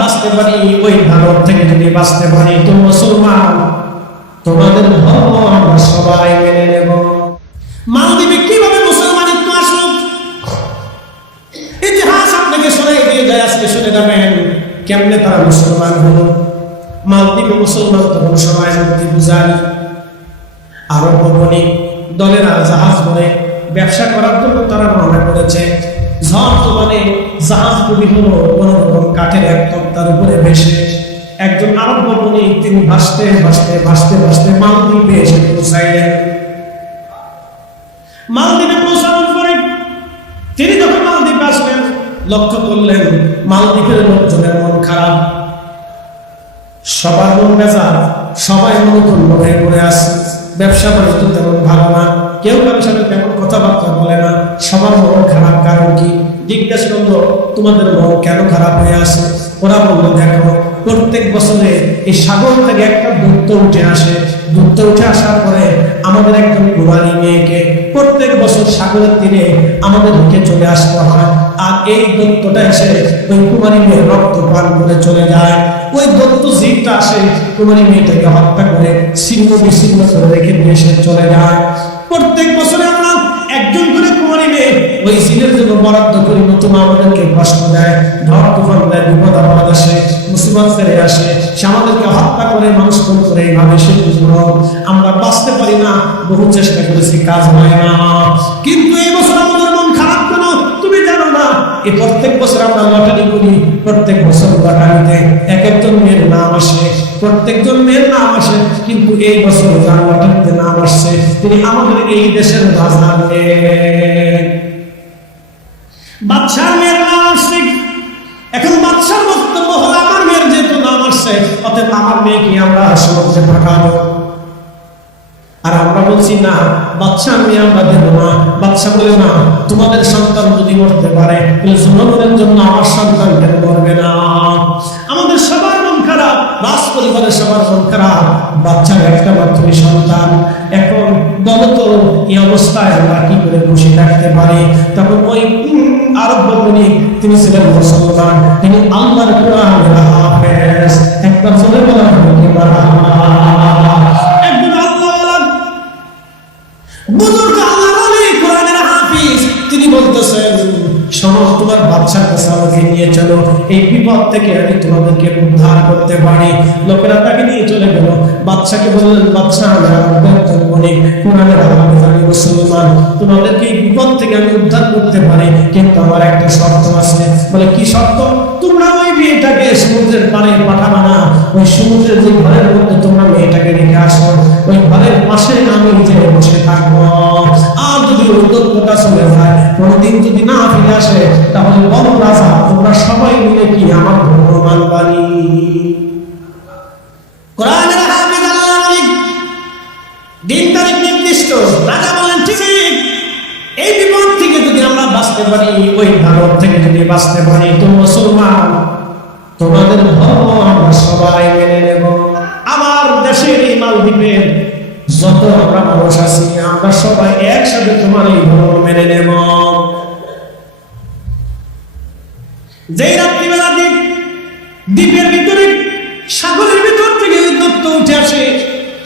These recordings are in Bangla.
বাঁচতে পারি, ওই ভারত থেকে যদি বাঁচতে পারি, তো মুসলমান তোমাদের ধর্ম আমরা সবাই মেনে নেব। মালদ্বীপে কিভাবে মুসলমানিত্ব আসলো ইতিহাস আপনাকে শোনাই দিয়ে যায়, আজকে শুনে যাবেন কেমনে তারা মুসলমান হলো। মালদ্বীপে মুসলমান তখন সময় মধ্যে বুঝানি আরব বণিক দলেরা জাহাজ বনে ব্যবসা করার জন্য তারা রওনা করেছে। ঝড় তুফানে জাহাজ ডুবি হলো কোন রকম কাঠের এক তক্তার উপরে ভেসে। একজন আরব বণিক তিনি ভাসতে ভাসতে ভাসতে ভাসতে মালদ্বীপে এসে পৌঁছাইলেন। মালদ্বীপে পৌঁছানোর পরে তিনি যখন মালদ্বীপে আসলেন, লক্ষ্য করলেন মালদ্বীপের লোকজনের মন খারাপ, সবার মন মেজাজ, সবাই মনোক্ষুণ্ণ হয়ে পড়ে আছে। ব্যবসা বাণিজ্য তেমন ভালো না, কেউ কারোর সাথে তেমন কথাবার্তা বলে না, সবার মন খারাপ। কারণ কি? জিজ্ঞাসা করলো তোমাদের মন কেন খারাপ হয়ে আছে? ওরা বললো দেখো, প্রত্যেক বছরে এই সাগর থেকে একটা দূত উঠে আসে। দূত উঠে আসার পরে আমাদের একজন কুমারী মেয়েকে প্রত্যেক বছর সাগরের তীরে আমাদের দিকে চলে আসতে হয়। আর এই দূতটা এসে ওই কুমারী মেয়ের রক্ত পান করে চলে যায়। ওই দত্ত জীবটা আসে কুমারী মেয়েটাকে হত্যা করে ছিন্ন বিচ্ছিন্ন করে রেখে দিয়ে সে চলে যায়। প্রত্যেক বছরে আমরা একজন করে কুমারী মেয়ে ওই জিনের জন্য বরাদ্দ করি, নতুন আমাদেরকে কষ্ট দেয়, ঝড় তুফান দেয়, বিপদ আপদ আসে, মুসিবত ফেরে আসে, সে আমাদেরকে হত্যা করে মানুষ খুন করে। এইভাবে সে বুঝলো আমরা বাঁচতে পারি না, বহু চেষ্টা করেছি, কাজ হয় না। কিন্তু এই বছর আমাদের মন খারাপ কেন তুমি জানো না? এই প্রত্যেক বছর আমরা লটারি করি, প্রত্যেক বছর লটারিতে এক একজন মেয়ের নাম আসে, প্রত্যেকজন মেয়ের নাম আসে, কিন্তু এই বছর যার লটারিতে নাম আসছে তিনি আমাদের এই দেশের রাজা বাদশার মেয়ের নাম আসছে। এখন বাদশার বক্তব্য হলো আমার মেয়ের যেহেতু নাম আসছে, অতএব আমার মেয়েকে আমরা সমুদ্রে পাঠাবো। আর আমরা বলছি না, বাদশা মেয়ে আমরা দেব না। বাদশা বলে না, তোমাদের সন্তান যদি মরতে পারে তাহলে জনগণের জন্য আমার সন্তান কেন মরবে না? আমাদের সবার মন খারাপ, রাজ পরিবারের সবার মন খারাপ, বাচ্চার একটা মাত্রই সন্তান। এখন বলতো এই অবস্থায় আমরা কি করে বসে থাকতে পারি? তখন ওই আরব বণিক তিনি ছিলেন মুসলমান, তিনি আল্লাহর কোরআনের হাফেজ। একবার জোরে বলা হবে কি মারহাবা। একজন আল্লাহওয়ালা বুজুর্গ আল্লাহর ওলি, কোরআনের হাফেজ, তিনি বলতেছেন শোনো, তোমার বাদশার কাছে আমাকে নিয়ে চলো, এই বিপদ থেকে আমি তোমাদেরকে উদ্ধার করতে পারি। লোকেরা তাকে নিয়ে চলে গেল। বাদশাকে বললেন, বাদশা আমি মুসলমান, তোমাদেরকে এই বিপদ থেকে আমি উদ্ধার করতে পারি, কিন্তু আমার একটা শর্ত আছে। বলে কি শর্ত? তোমরা ওই মেয়েটাকে সমুদ্রের পাড়ে পাঠাবা না, ওই সমুদ্রের যে ঘরের মধ্যে তোমরা মেয়েটাকে রেখে আসো, ওই ঘরের পাশে আমি যে বসে থাকবো। আর যদি উদ্যোগটা চলে যায়, কোনদিন যদি না ফিরে আসে, তাহলে বলো রাজা তোমরা সবাই মিলে কি আমার ধর্ম মানবানি? কোরআনের হাফেজ আল্লাহর ওলি, দিন তারিখ নির্দিষ্ট। রাজা বলেন ঠিক, এই বিপদ থেকে যদি আমরা বাঁচতে পারি, ওই ভারত থেকে যদি বাঁচতে পারি, তো মুসলমান তোমাদের ধর্ম আমরা সবাই মেনে নেব। আমার দেশের এই মালদ্বীপের যত আমরা মানুষ আছি, আমরা সবাই একসাথে তোমার এই ধর্ম মেনে নেব। যেই রাত্রিবেলা দ্বীপের ভিতরে সাগরের ভিতর থেকে দূত উঠে আসে,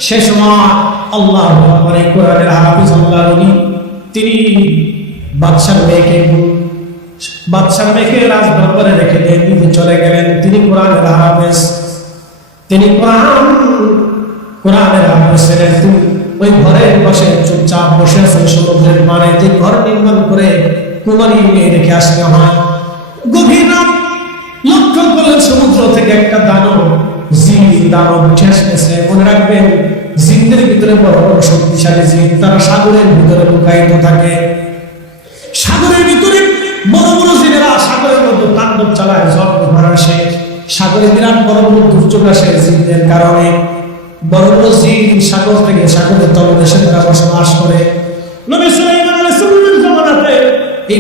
সে সময় আল্লাহু আকবার, কোরআনের হাফেজ আল্লাহর ওলি তিনি বাদশার মেয়েকে রাজ দরবারে রেখে দিয়ে নিজে চলে গেলেন। তিনি কোরআনের হাফেজ, তিনি কোরআনের হাফেজ ছিলেন। তিনি ওই ঘরে বসে চুপচাপ বসে আছেন সমুদ্রের পাড়ে। যে ঘর নির্মাণ করে কুমারী মেয়ে রেখে আসতে হয়, গভীর রাত, লক্ষ্য করলেন সমুদ্র থেকে একটা দানব উঠে আসতেছে। মনে রাখবেন, জিনদের ভিতরে বড় বড় শক্তিশালী জিন, তারা সাগরের ভিতরে লুকায়িত থাকে। সাগরের ভিতরে বড় বড় জিনেরা সাগরের মধ্যে তাণ্ডব চালায়, ঝড় তুফান আসে, সাগরে বিরাট বড় বড় দুর্যোগ আসে জিনদের কারণে। বড় বড় জিন সাগর থেকে সাগরের তলদেশে তারা বসবাস করে। নবী সুলাইমান আলাইহিস সালামের জামানাতে এই